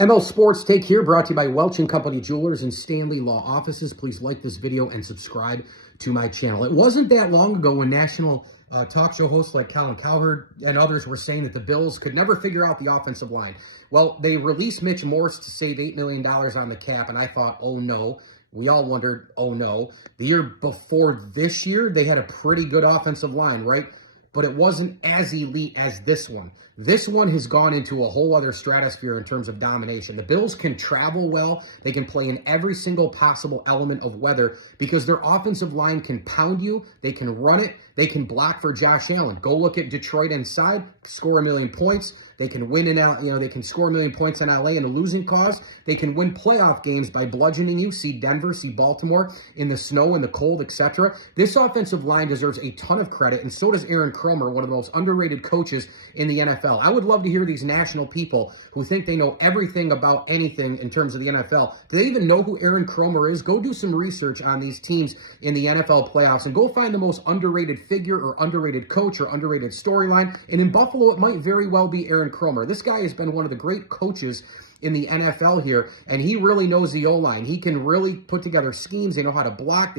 ML Sports Take here, brought to you by Welch & Company Jewelers and Stanley Law Offices. Please like this video and subscribe to my channel. It wasn't that long ago when national talk show hosts like Colin Cowherd and others were saying that the Bills could never figure out the offensive line. Well, they released Mitch Morse to save $8 million on the cap, and I thought, oh no. We all wondered, oh no. The year before this year, they had a pretty good offensive line, right? But it wasn't as elite as this one. This one has gone into a whole other stratosphere in terms of domination. The Bills can travel well. They can play in every single possible element of weather because their offensive line can pound you. They can run it. They can block for Josh Allen. Go look at Detroit inside, score 1 million points. They can win they can score 1 million points in LA in a losing cause. They can win playoff games by bludgeoning you. See Denver, see Baltimore in the snow, in the cold, etc. This offensive line deserves a ton of credit, and so does Aaron Kromer, one of the most underrated coaches in the NFL. I would love to hear these national people who think they know everything about anything in terms of the NFL. Do they even know who Aaron Kromer is? Go do some research on these teams in the NFL playoffs and go find the most underrated figure or underrated coach or underrated storyline. And in Buffalo, it might very well be Aaron Kromer. This guy has been one of the great coaches in the NFL here, and he really knows the O-line. He can really put together schemes. They know how to block.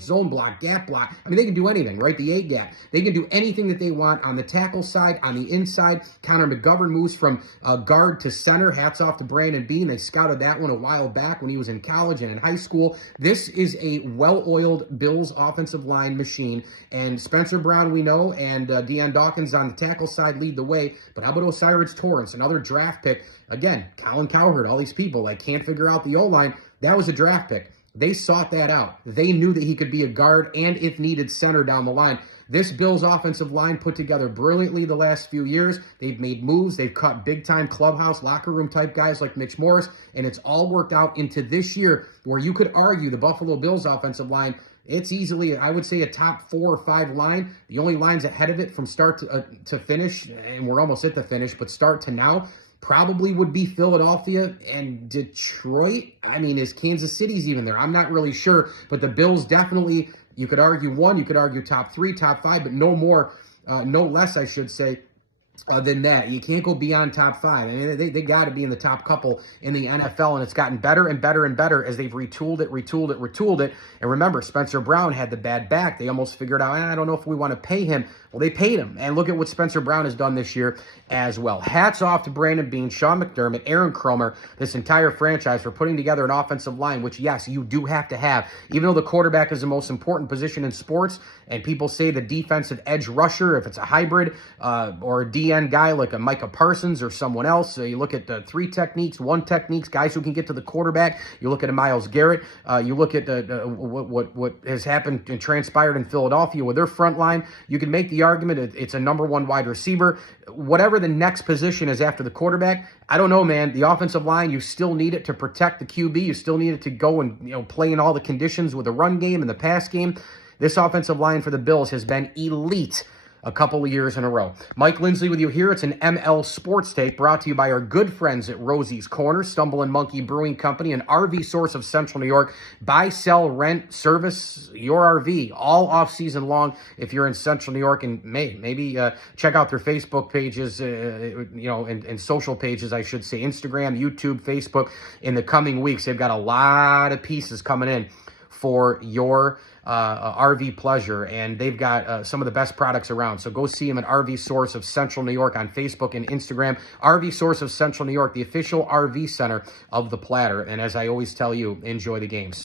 Zone block, gap block. They can do anything, right? The A-gap. They can do anything that they want on the tackle side, on the inside. Connor McGovern moves from guard to center. Hats off to Brandon Beane. They scouted that one a while back when he was in college and in high school. This is a well-oiled Bills offensive line machine, and Spencer Brown we know, and Deion Dawkins on the tackle side lead the way. But how about O'Cyrus Torrence, another draft pick? Again, Colin Cowherd, all these people that can't figure out the O-line, that was a draft pick. They sought that out. They knew that he could be a guard and, if needed, center down the line. This Bills offensive line put together brilliantly the last few years. They've made moves. They've cut big-time clubhouse, locker room type guys like Mitch Morse, and it's all worked out into this year where you could argue the Buffalo Bills offensive line, it's easily, I would say, a top 4 or 5 line. The only lines ahead of it from start to finish, and we're almost at the finish, but start to now, probably would be Philadelphia and Detroit. Is Kansas City's even there? I'm not really sure, but the Bills definitely, you could argue 1, you could argue top 3, top 5, but no more, no less, I should say, than that. You can't go beyond top 5. They got to be in the top couple in the NFL, and it's gotten better and better and better as they've retooled it. And remember, Spencer Brown had the bad back. They almost figured out, I don't know if we want to pay him. Well, they paid him, and look at what Spencer Brown has done this year as well. Hats off to Brandon Beane, Sean McDermott, Aaron Kromer, this entire franchise for putting together an offensive line, which, yes, you do have to have. Even though the quarterback is the most important position in sports, and people say the defensive edge rusher, if it's a hybrid or a DN guy like a Micah Parsons or someone else, you look at the 3 techniques, 1 techniques, guys who can get to the quarterback. You look at a Myles Garrett. You look at what has happened and transpired in Philadelphia with their front line. You can make the argument it's a number 1 wide receiver. Whatever the next position is after the quarterback, I don't know, man. The offensive line, you still need it to protect the QB. You still need it to go and play in all the conditions with the run game and the pass game. This offensive line for the Bills has been elite a couple of years in a row. Mike Lindsley with you here. It's an ML Sports Take brought to you by our good friends at Rosie's Corner, Stumble and Monkey Brewing Company, an RV source of Central New York. Buy, sell, rent, service your RV all off-season long if you're in Central New York. And maybe check out their Facebook pages, and social pages, I should say, Instagram, YouTube, Facebook, in the coming weeks. They've got a lot of pieces coming in for your RV pleasure, and they've got some of the best products around. So go see them at RV Source of Central New York on Facebook and Instagram. RV Source of Central New York, the official RV center of the Platter. And as I always tell you, enjoy the games.